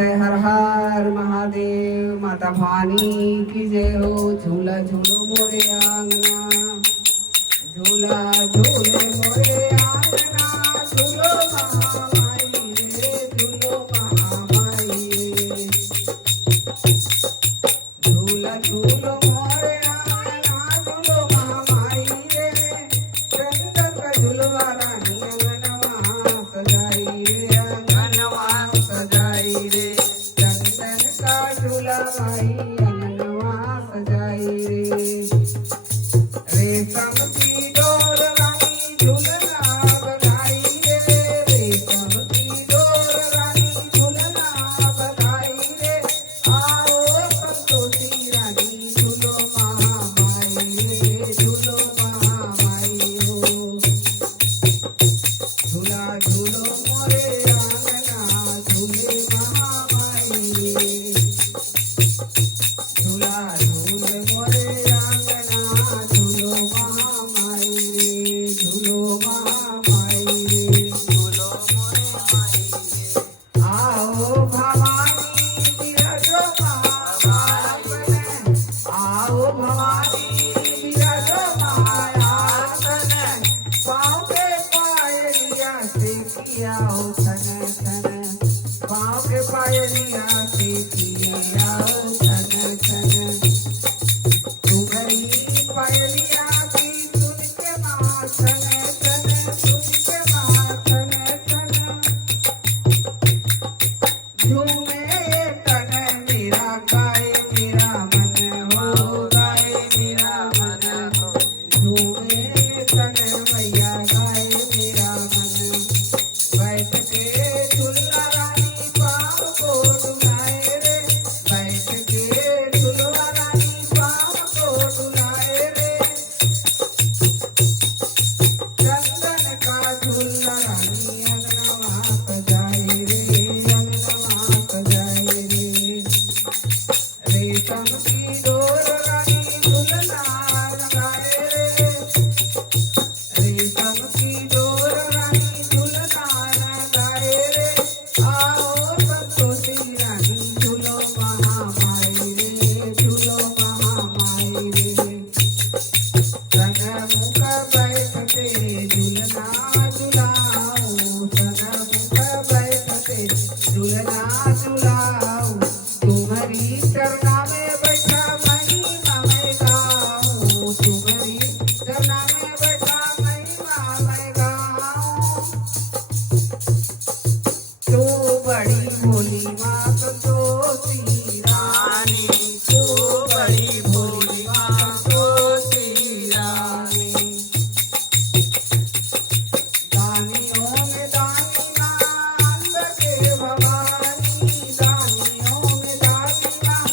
हर हर महादेव। माता भानी की जय हो। झूला झूलो मोरे आंगना, झूला झूले मोरे आंगना, झूलो महामाई रे, झूलो महामाई रे। झूला झूलो मोरे आंगना, झूलो महामाई रे, चंदन का झूलवा रानी अंगनवा सजाई रे, अंगनवा सजाई रे। चंदन का झूला माई अंगनवा सजाई रे। रेशम की डोर रानी झूलना बधाई रे, रेशम की डोर रानी झूलना बधाई रे। आओ संतोषी रानी झूलो महामाई रे, झूलो महामाई हो। झूला झूलो मोरे आंगना, झूले महामाई रे। झूला झूले मोरे आंगना, झूलो महामाई रे, झूलो महामाई रे, झूलो मोरे माई रे। आओ भवानी बिराजो महाआसन, आओ भवानी बिराजो महाआसन। पाँव के पायलिया से किया हो थन थन, पाँव के पायलिया से किया हो थन थन। तुम्हारी पायलिया की सुन के माँ थन थन, सुन के माँ थन थन। झूमे तन मेरा गाए मेरा मन हो, गाए मेरा मन हो। झूमे तन मैया गाए मेरा मन। बैठ के झूला रानी पाँव को डुलाए रे, बैठ के झूला रानी पाँव को डुलाए रे। चंदन का झूला रानी अंगनवा सजाए रे, अंगनवा सजाए रे। रेशम की डोर रानी झूलना लगाए रे, रेशम की डोर रानी झूलना लगाए रे। आओ संतोषी रानी झूलो महामाई रे, झूलो महामाई रे। सनमुख बैठते झूलना झुलाओ, सनमुख बैठते झूलना झुलाओ। तुम्हारी चरना में बैठा महिमा मैं गाऊं, तुम्हारी चरना में बैठा महिमा मैं गाऊं। तू बड़ी भोली माँ संतोषी रानी, तू बड़ी भोली माँ संतोषी रानी। दानियों में दानी माँ अंब के भवानी, दानियों में दानी माँ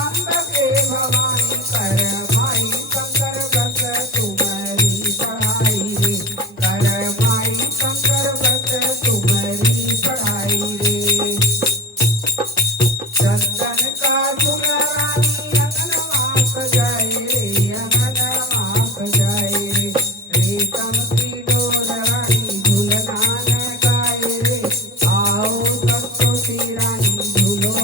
अंब के भवानी। कर माई शंकर व्रत तुम्हारी पढ़ाई रे, कर माई शंकर व्रत तुम्हारी पढ़ाई रे। चंदन का झूला रानी अंगनवा सजाए रे, अंगनवा सजाए रे। रेशम की डोर रानी झूलना लगाए रे। आओ संतोषी रानी झूलो